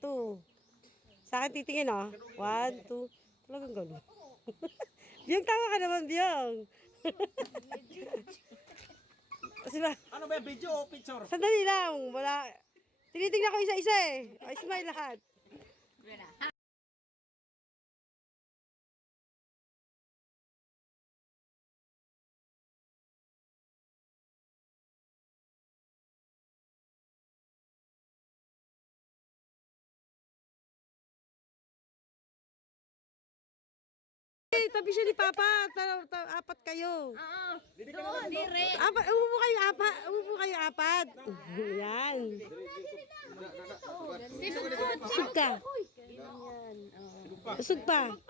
2. Sa akin titingin, oh. 1, 2. Talagang gano'n. Biyong, tama ka naman, Biyong. Ano ba yung video o picture? Sandali lang. Wala. Tinitingnan ko isa-isa eh. O, smile lahat. Tabi siya ni Papa. Apat kayo. Doon, dire. Umupo kayo apat. Umupo kayo apat. Yan. Usog ka. Yan. Usog pa.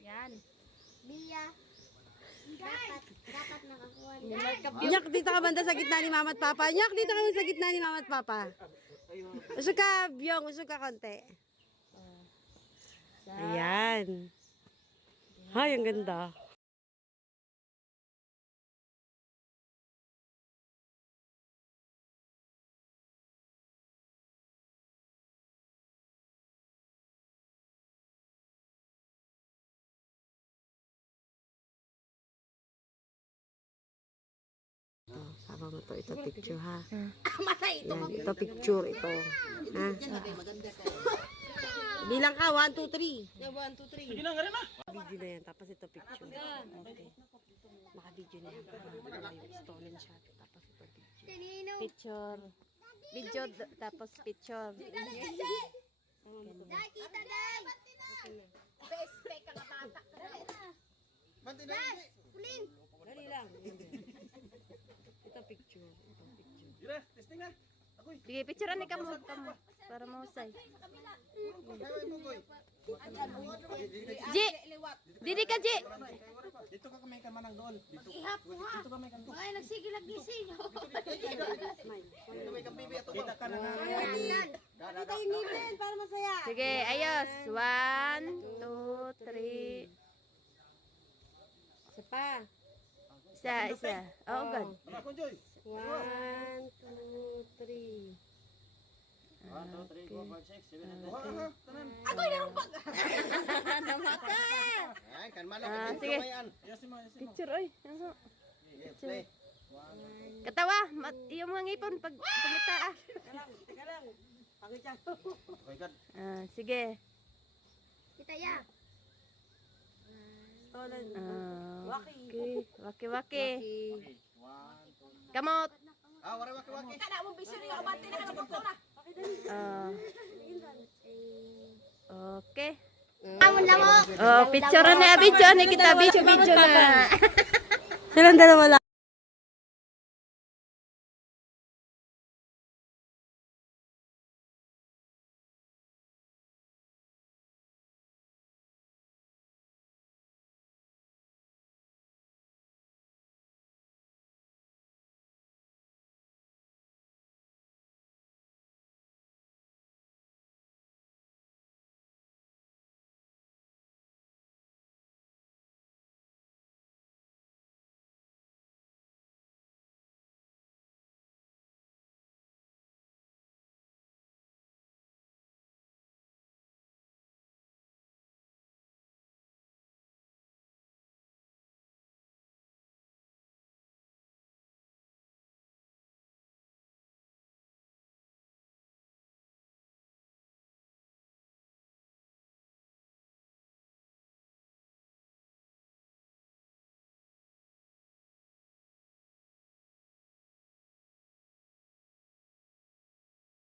Yan. Mia. Dapat nakakuha na. Nyak, dito ka banda sa gitna ni Mama at Papa. Nyak, dito ka banda sa gitna ni Mama at Papa. Usog ka, Byong. Usog ka konti. Ayan. Ay, ang ganda. Sama mo to, ito picture ha. Matay ito. Yan, ito picture, ito. Ha? Bilang ka, 1, 2, 3. 1, 2, 3. Sige na, nga rin na. Video na yan, tapos ito picture. Okay. Maka-video na yan. Para yung stolen shot. Tapos ito picture. Picture. Video, tapos picture. Dai, kita dai. Best fake ka bata. Dai, puling. Dali lang. Ito picture. Ito picture. Dire, testing na. Agoy. Sige, picturean ni kamo. Para mahusay. Ji! Didi ka, Ji! Dito ka kamay ka manang doon. Dito. Ihap mo ha. Dito kamay ka. Ay, nagsigil ang gising. Dito kamay kang bibi ato. Kita ka na na. Yan. Pakita yung ngipin para masaya. Sige, ayos. 1, 2, 3. Isa pa. Isa. Oo, God. Ano ako, Joy? 1, 2, 3. 1, 2, 3, 4, 5, 6, 7, 8, 9. Tanan. Ay, kan mana Sige. Yasin mo, yasin mo. Picture, oy. Play. Katawa. Yung mga ngipon pag pumita ah. Teka lang. Pangit yan. Okay, God. Sige. Kita ya. Stolen. Waki. Waki. Okay. 1, 2, Kamot. Ah, wala waki-waki. Kada mo bisyo ni abante na kana bukto na. Okay. Amon lang mo. Oh, picture na video ni kita video na. Silang dalawa lang.